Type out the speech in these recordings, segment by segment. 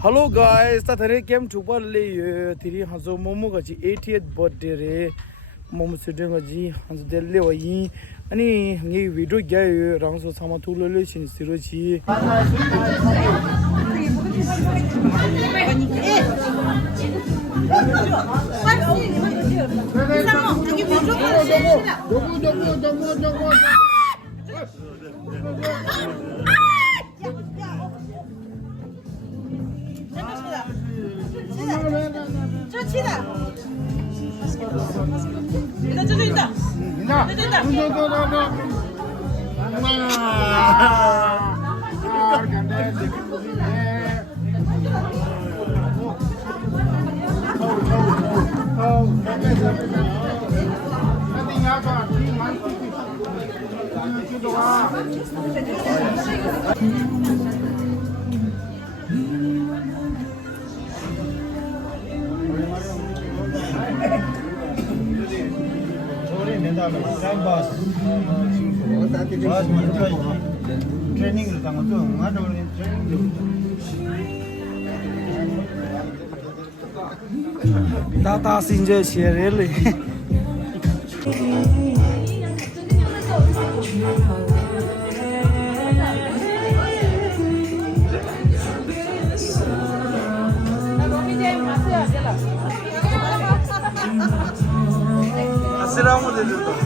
Hello guys, ta thare kem chupar le thiri hazo momo ga ji 80th birthday re momo sedeng ga ji hazo delle wa yin ani ngi video ga rang so sama thu le shin siro ji 저 치다. 있다, 저도 있다. 있다. Time pass training tata sinje share le Assalamualaikum.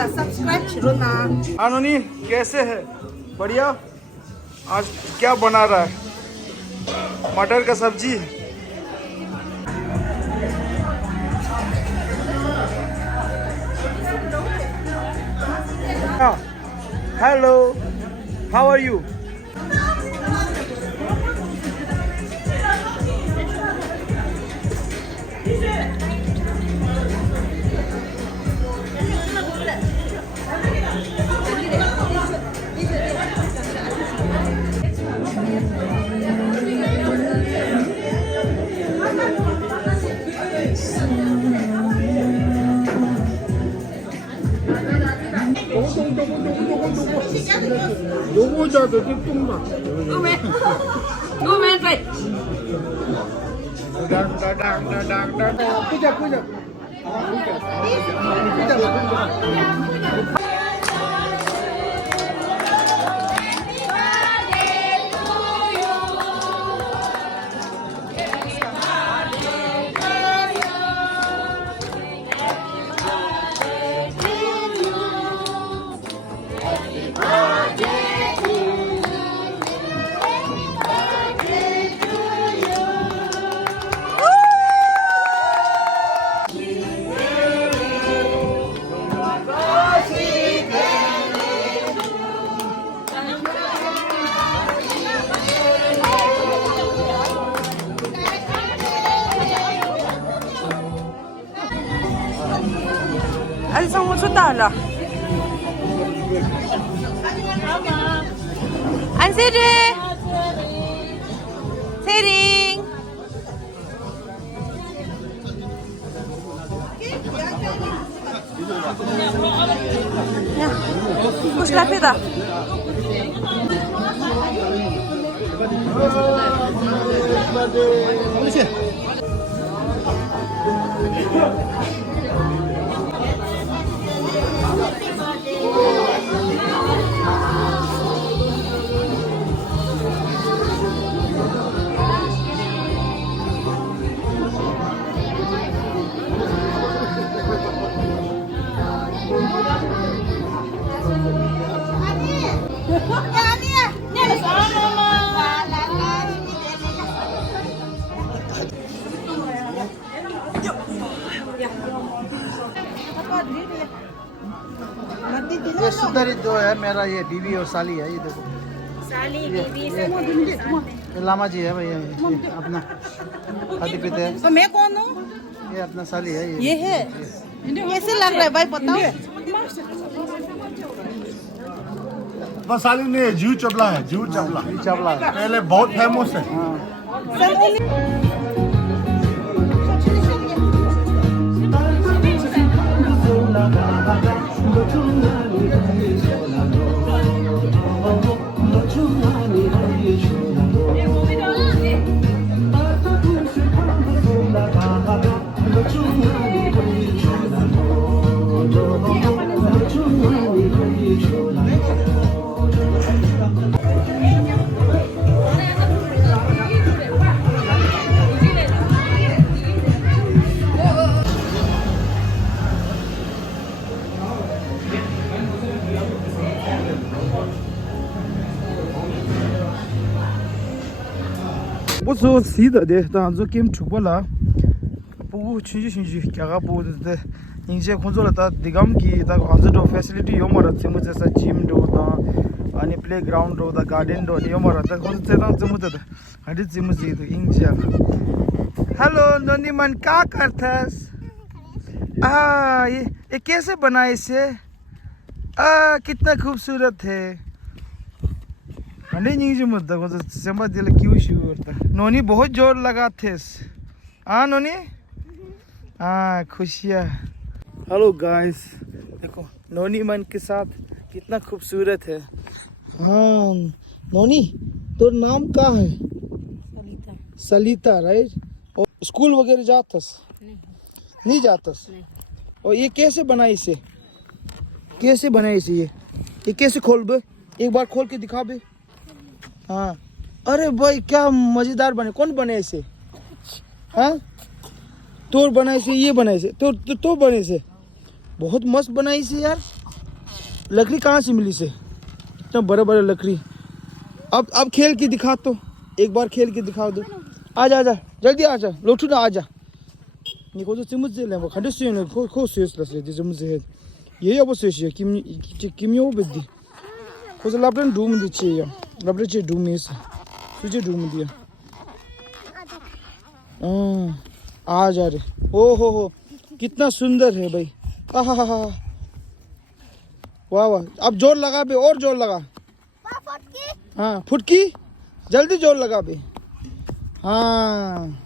Subscribe करो ना। आनोनी कैसे है? बढ़िया। आज क्या बना रहा है? मटर का सब्जी। Hello, how are you? 요거자 되게 뚱마. 누구면 돼? 끄자. 알성 뭐 줬다 할라. 안세리. 세링. 야, 고시 앞에다. ये सुंदरी जो है मेरा ये बीवी और साली है ये देखो ये लामा जी है भाई ये अपना खाते पीते हैं। तो मैं कौन हूँ? ये अपना साली है ये है। कैसे लग रहा है भाई बताओ? मसाले नहीं है, जीव चपला है, जीव चपला चावला है। पहले बहुत फेमस है। 보소 시다데 단조 김 축발라 보고 친지 캬가 보데 인제 콘솔다 디감기 다 한저도 패실리티 요마라 쯤무제사 짐도 다 아니 플레이그라운드 다 가든도 요마라 다 콘세랑 쯤무다 हडी 쯤무지 तो इंजे हेलो नोनी मन क्या करथस ये कैसे बनाए से कितना खूबसूरत है हंडे नहीं जमत दा को सेंबा दिल क्यों शुरता नोनी बहुत जोर लगाते नोनी खुशियाँ हेलो गाइस देखो नोनी मन के साथ कितना खूबसूरत है नोनी तो नाम क्या है सलिता राइट और स्कूल वगैरह जातस नहीं जातस और ये कैसे बनाई से ये कैसे खोल बे एक बार खोल के दिखा बे हाँ अरे भाई क्या मजेदार बने कौन बने इसे हाँ तोड़ बनाए से ये बनाए से तो बने से बहुत मस्त बनाई से यार लकड़ी कहाँ से मिली से इतना बड़े बड़े लकड़ी अब खेल के दिखा तो एक बार खेल के दिखा दो आजा जल्दी आजा लोटू ना आजा निको तो चिमुच ले वो खड़े से ने खो सेस लसे दे चिमुच है ये अब से किम यो बदी को लापन डूम दी चे या लापन चे डूम में से तुझे डूम दिया आ जा रे ओ हो कितना सुंदर है भाई वाह अब जोर लगा बे और जोर लगा हाँ फुटकी जल्दी जोर लगा बे हाँ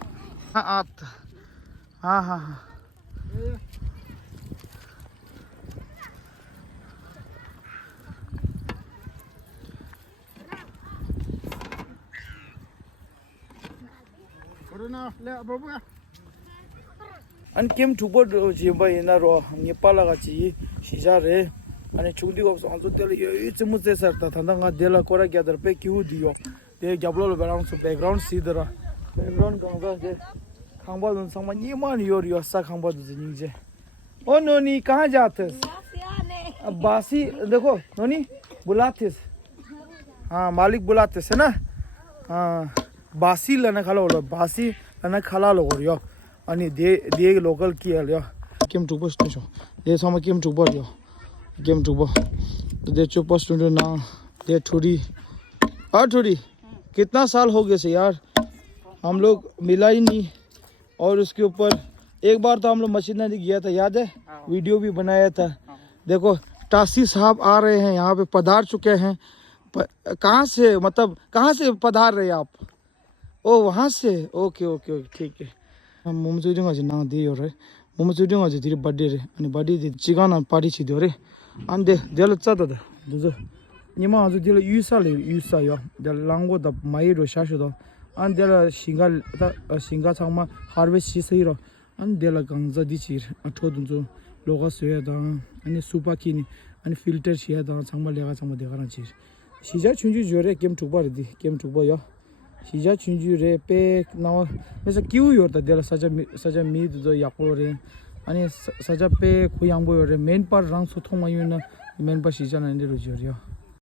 안 게임 두번 지바 옛날로 니빨라 같이 시자래 아니 중디가 없어 안도 때 이쯤 못해서다 단단가 데라 거라 게들 पे क्यों दियो ते गबलो बैकग्राउंड से बैकग्राउंड सीधरा बैकग्राउंड गंगा दे खांबा दन संग नी मान योर सा खांबा दे निजे ओ नोनी कहां जाते अब बासी देखो नोनी बुलाते हां मालिक बुलाते है ना हां बासी लना खाला बासी लना खाला लोगो अनि दे लोकल किया गेम टू पोस्ट नो दे सम गेम टू बोल गेम टू बो तो दे चो पोस्ट नो ना दे थोड़ी कितना साल हो गए से यार हम लोग मिला ही नहीं और उसके ऊपर एक बार तो हम लोग मस्जिद नदी गया था याद है वीडियो भी बनाया था देखो तासी साहब आ रहे हैं यहाँ पे पधार चुके हैं कहाँ से मतलब कहाँ से पधार रहे आप ओ वहाँ से ओके ठीक है मोमो चुडिंग आज ना दे रे मोमो चुडिंग आज तेरी बर्थडे रे अनि बर्थडे चिकन पार्टी छिदियो रे अनि देल चदा द दुजो निमा आज देल युसा यो देल लांगो द माइरो शाशो द अनि देल सिंगा छांगमा हार्वेस्ट सिसै र अनि देल गंजा दिचिर अठो दुजो लोगा सोया द अनि सुपा किनि अनि फिल्टर छिया द छांगमा लेगा छांगमा देखा न छिर सिजा छुंजु जोरे केम ठुकबा रे केम ठुकबा यो 시자 춘주레 백 나와 그래서 기우요다 데라 사자 미도 약보레 아니 사자 백 고양보요레 맨파 랑 소통마유나 맨파 시자나 인데로 저려